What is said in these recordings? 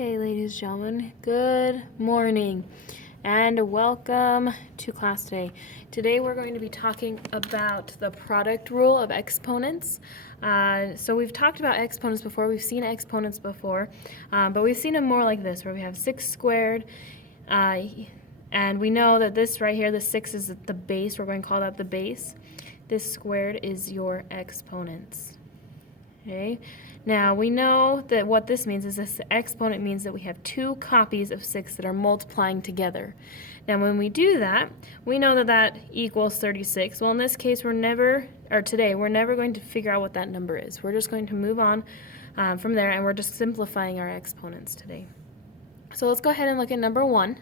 Okay, ladies and gentlemen, good morning and welcome to class today. Today we're going to be talking about the product rule of exponents. So we've talked about exponents before, we've seen exponents before, but we've seen them more like this, where we have 6 squared, and we know that this right here, the 6 is the base, we're going to call that the base. This squared is your exponents. Okay. Now we know that what this means is this exponent means that we have 2 copies of 6 that are multiplying together. Now when we do that, we know that that equals 36. Well, in this case, today, we're never going to figure out what that number is. We're just going to move on from there, and we're just simplifying our exponents today. So let's go ahead and look at number 1.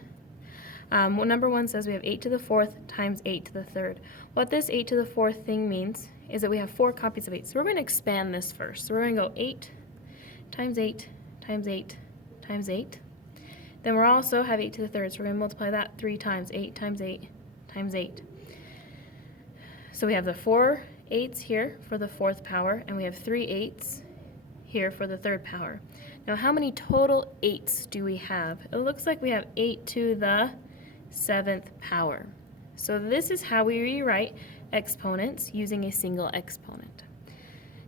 Number 1 says we have 8 to the 4th times 8 to the 3rd. What this 8 to the 4th thing means is that we have 4 copies of 8. So we're going to expand this first. So we're going to go 8 times 8 times 8 times 8. Then we'll also have 8 to the 3rd. So we're going to multiply that 3 times. 8 times 8 times 8. So we have the 4 8s here for the 4th power, and we have 3 8s here for the 3rd power. Now how many total 8s do we have? It looks like we have 8 to the 7th power. So this is how we rewrite exponents using a single exponent.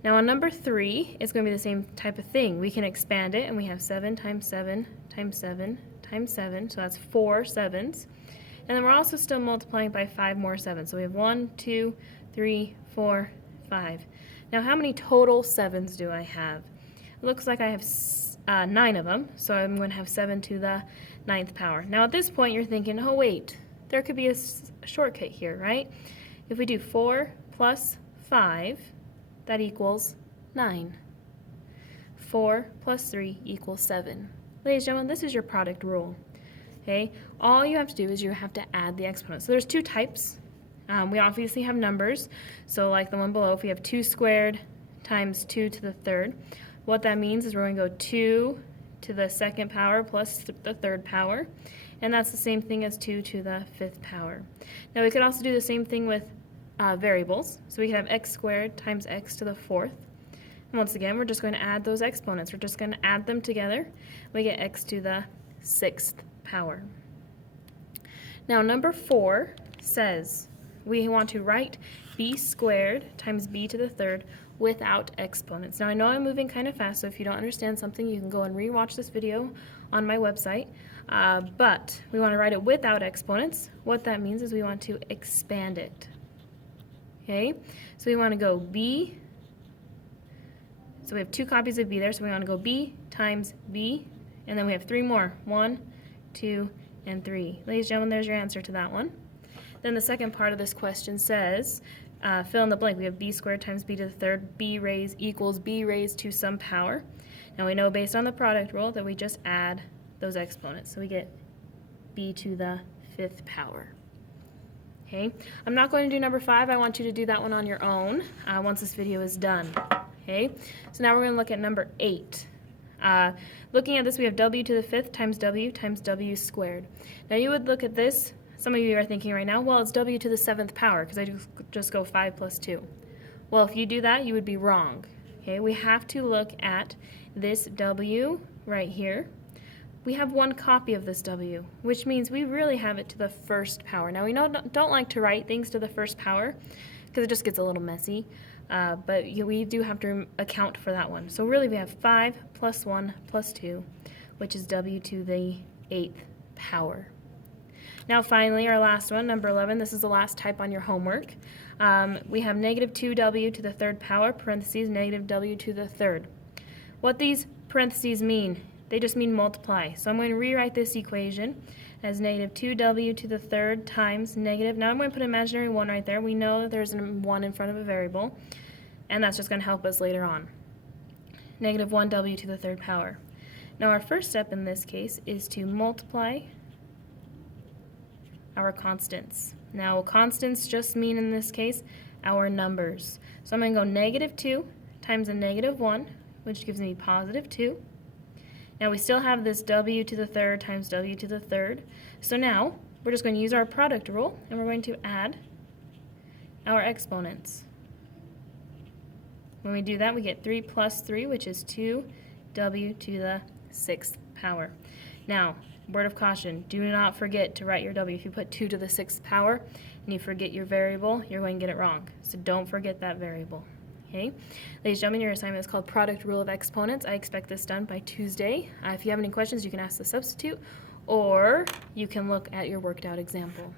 Now on number 3, it's going to be the same type of thing. We can expand it, and we have 7 times 7 times 7 times 7, so that's 4 7s. And then we're also still multiplying by 5 more 7s. So we have 1, 2, 3, 4, 5. Now how many total 7s do I have? It looks like I have 9 of them, so I'm going to have 7 to the 9th power. Now at this point you're thinking, oh wait, there could be a shortcut here, right? If we do 4 plus 5, that equals 9. 4 plus 3 equals 7. Ladies and gentlemen, this is your product rule. Okay, all you have to do is you have to add the exponents. So there's 2 types. We obviously have numbers, so like the one below, if we have 2 squared times 2 to the 3rd, what that means is we're going to go 2 to the 2nd power plus the 3rd power, and that's the same thing as 2 to the 5th power. Now we could also do the same thing with variables, so we could have x squared times x to the 4th, and once again we're just going to add those exponents. We're just going to add them together. We get x to the 6th power. Now number 4 says we want to write b squared times b to the 3rd without exponents. Now I know I'm moving kind of fast, so if you don't understand something, you can go and re-watch this video on my website, but we want to write it without exponents. What that means is we want to expand it. Okay, so we want to go b, so we have 2 copies of b there, so we want to go b times b, and then we have 3 more, 1, 2, and 3. Ladies and gentlemen, there's your answer to that one. Then the second part of this question says, fill in the blank. We have b squared times b to the 3rd, b raised equals b raised to some power. Now we know based on the product rule that we just add those exponents. So we get b to the 5th power. Okay, I'm not going to do number 5. I want you to do that one on your own once this video is done. Okay, so now we're going to look at number 8. Looking at this, we have w to the 5th times w squared. Now you would look at this. Some of you are thinking right now, well, it's w to the 7th power because I just go 5 plus 2. Well, if you do that, you would be wrong. Okay, we have to look at this w right here. We have 1 copy of this w, which means we really have it to the 1st power. Now we don't like to write things to the 1st power because it just gets a little messy, but we do have to account for that one. So really we have 5 plus 1 plus 2, which is w to the 8th power. Now finally, our last one, number 11, this is the last type on your homework. We have negative 2w to the 3rd power, parentheses, negative w to the 3rd. What these parentheses mean, they just mean multiply. So I'm going to rewrite this equation as negative 2w to the 3rd times negative, now I'm going to put an imaginary 1 right there. We know there's a 1 in front of a variable, and that's just going to help us later on. Negative 1w to the 3rd power. Now our first step in this case is to multiply our constants. Now constants just mean in this case our numbers. So I'm going to go negative 2 times a negative 1, which gives me positive 2. Now we still have this w to the 3rd times w to the 3rd. So now we're just going to use our product rule, and we're going to add our exponents. When we do that, we get 3 plus 3, which is 2w to the 6th power. Now, word of caution, do not forget to write your W. If you put 2 to the 6th power and you forget your variable, you're going to get it wrong. So don't forget that variable. Okay, ladies and gentlemen, your assignment is called Product Rule of Exponents. I expect this done by Tuesday. If you have any questions, you can ask the substitute, or you can look at your worked out example.